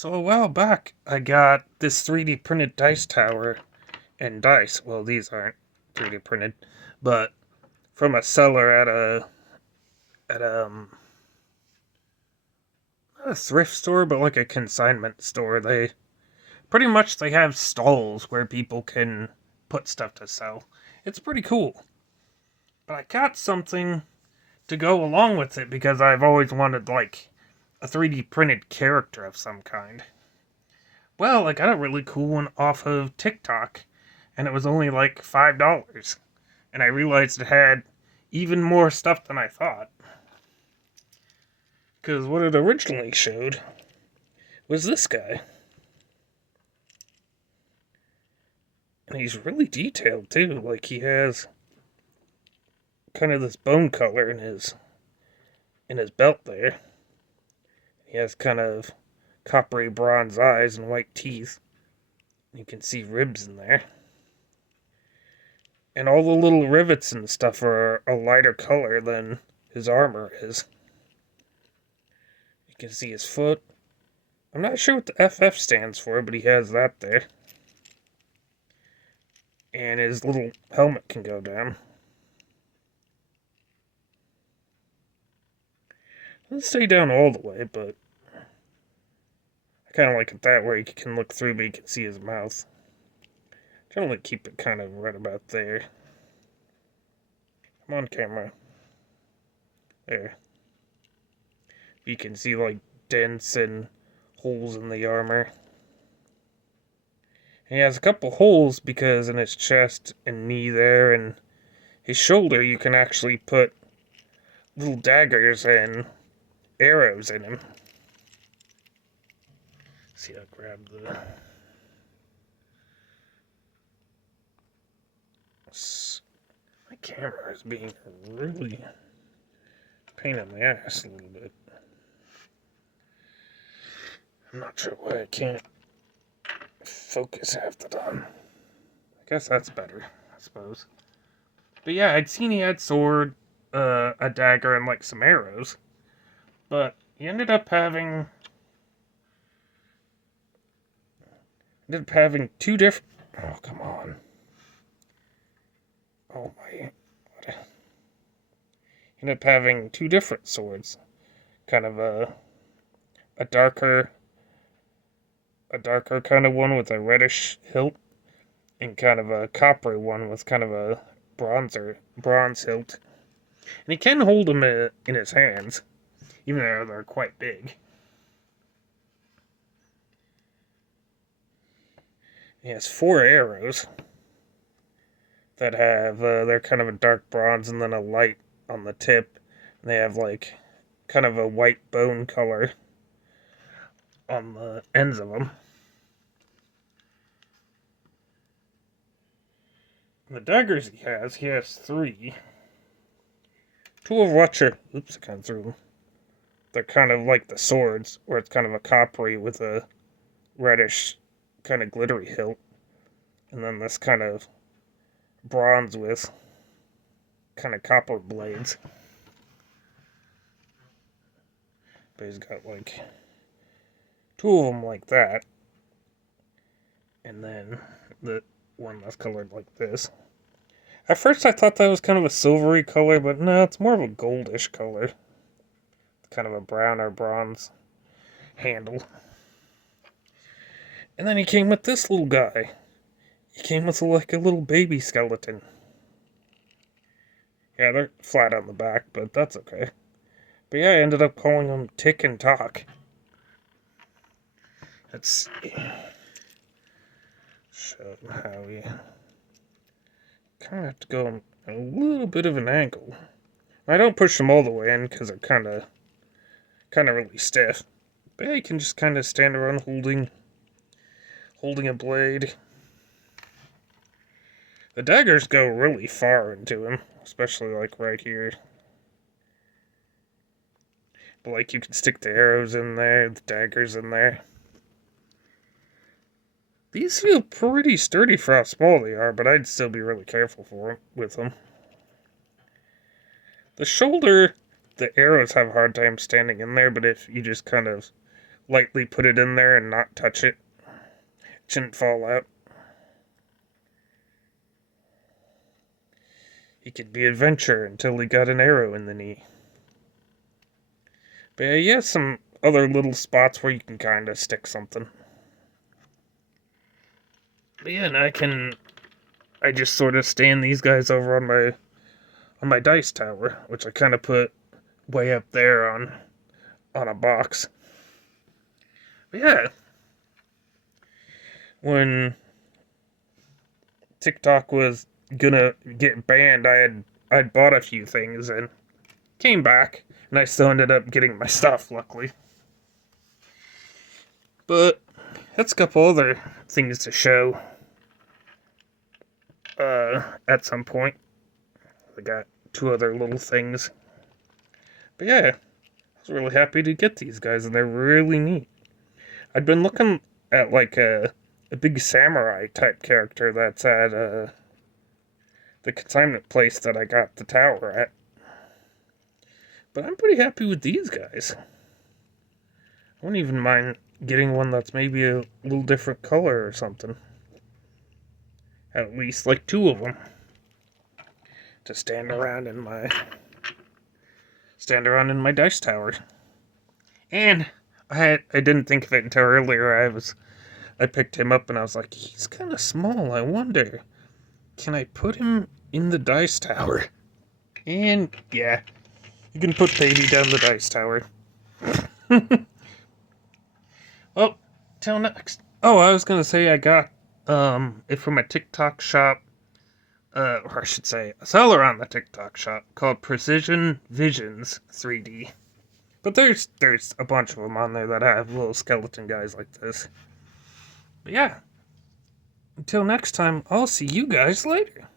So a while back, I got this 3D printed dice tower and dice. Well, these aren't 3D printed, but from a seller at not a thrift store, but like a consignment store. They have stalls where people can put stuff to sell. It's pretty cool. But I got something to go along with it because I've always wanted like a 3D printed character of some kind. Well, I got a really cool one off of TikTok, and it was only like $5. And I realized it had even more stuff than I thought. Because what it originally showed was this guy. And he's really detailed too. Like he has kind of this bone color in his belt there. He has kind of coppery bronze eyes and white teeth. You can see ribs in there. And all the little rivets and stuff are a lighter color than his armor is. You can see his foot. I'm not sure what the FF stands for, but he has that there. And his little helmet can go down. Doesn't stay down all the way, but I kind of like it that way. You can look through, but you can see his mouth. Generally keep it kind of right about there. Come on, camera. There. You can see like dents and holes in the armor. And he has a couple holes because in his chest and knee there and his shoulder you can actually put little daggers and arrows in him. See, I'll grab the... My camera is being really pain in the ass a little bit. I'm not sure why I can't focus half the time. I guess that's better, I suppose. But yeah, I'd seen he had sword, a dagger, and like some arrows. But he ended up having two different... Oh, come on. Oh my... He ended up having two different swords. Kind of a darker kind of one with a reddish hilt, and kind of a coppery one with kind of a bronze hilt. And he can hold them in his hands, even though they're quite big. He has 4 arrows that have, they're kind of a dark bronze and then a light on the tip. And they have like kind of a white bone color on the ends of them. The daggers he has 3. 2 of which are, oops, I kind of threw them. They're kind of like the swords, where it's kind of a coppery with a reddish, kind of glittery hilt. And then this kind of bronze with kind of copper blades. But he's got like 2 of them like that. And then the one that's colored like this. At first I thought that was kind of a silvery color, but no, it's more of a goldish color. Kind of a brown or bronze handle. And then he came with this little guy. He came with like a little baby skeleton. Yeah, they're flat on the back, but that's okay. But yeah, I ended up calling him Tick and Talk. Let's see. Show him how we kind of have to go a little bit of an angle. I don't push them all the way in because they're kind of really stiff. But yeah, you can just kind of stand around holding a blade. The daggers go really far into him, especially like right here. But like you can stick the arrows in there, the daggers in there. These feel pretty sturdy for how small they are, but I'd still be really careful with them. The shoulder, the arrows have a hard time standing in there, but if you just kind of lightly put it in there and not touch it. It shouldn't fall out. He could be adventure until he got an arrow in the knee. But yeah, he has some other little spots where you can kind of stick something. But yeah, and I just sort of stand these guys over on my dice tower, which I kind of put way up there on a box. But yeah, when TikTok was gonna get banned, I'd bought a few things and came back, and I still ended up getting my stuff, luckily. But that's a couple other things to show at some point. I got two other little things. But yeah, I was really happy to get these guys, and they're really neat. I'd been looking at like a big samurai type character that's at the consignment place that I got the tower at. But I'm pretty happy with these guys. I wouldn't even mind getting one that's maybe a little different color or something. At least like two of them to stand around in my dice tower. And I didn't think of it until earlier. I picked him up and I was like, he's kind of small. I wonder, can I put him in the dice tower? And yeah, you can put baby down the dice tower. Oh, till next. Oh, I was gonna say I got it from a TikTok shop, or I should say a seller on the TikTok shop called Precision Visions 3D. But there's a bunch of them on there that have little skeleton guys like this. But yeah, until next time, I'll see you guys later.